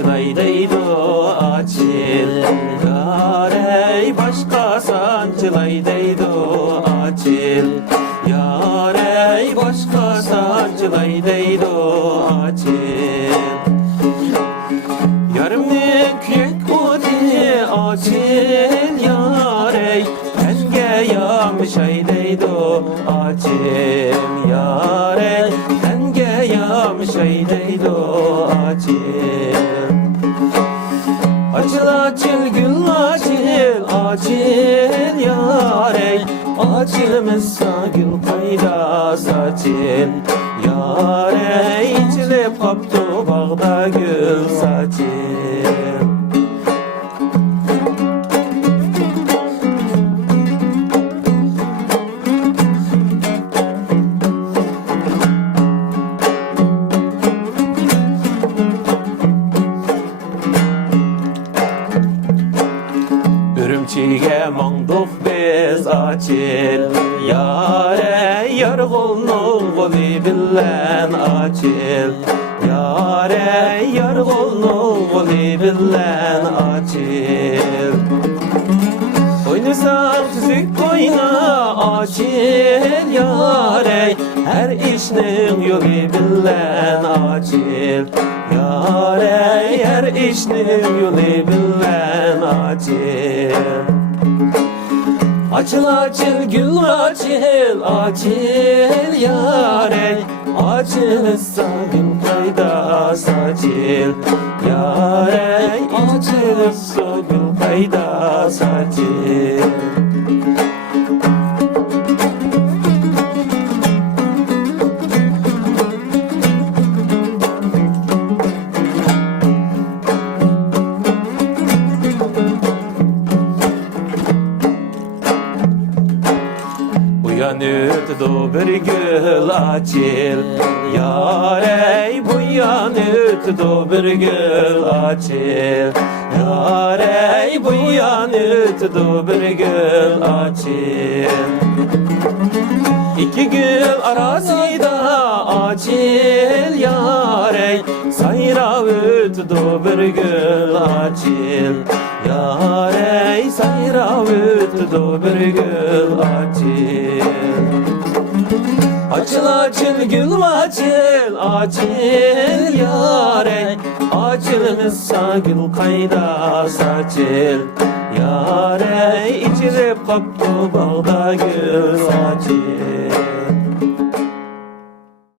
sancılaydaydo açıl. Yarey başka sancılaydaydo açıl. Yarey başka sancılaydaydo açıl. Yarımlık yük odi açıl yarey. Enge yamışaydaydo açıl yarey. Enge yamışaydaydo açıl. Açıl açıl gül açıl açıl yarey. Açılmışsa gül kayda saçıl yarey. İçilip kaptı bağda gül saçıl. Ürümçiye mangduk bez açıl yare. Yar kolunun kolu bilen açıl yare. Yar kolunun kolu bilen açıl. Oynasak tüzük oyna açıl yare. Her işnin yolu bilen açıl yare. Her işnin yolu bilen açıl. Açıl açıl gül açıl açıl yare. Açılırsa gül kayda saçıl yare. Açılırsa gül kayda saçıl. Uyanırdı bir gül açıl yarey. Uyanırdı bir gül açıl yarey. Uyanırdı bir gül açıl. İki gül arasında açıl yarey. Sayravıtdı bir gül açıl yarey. Sayravıtdı bir gül açıl. Açıl açıl gül açıl açıl yarey. Açılmışsa gül kayda saçıl yarey. İçilip kaptı bağda gül saçıl.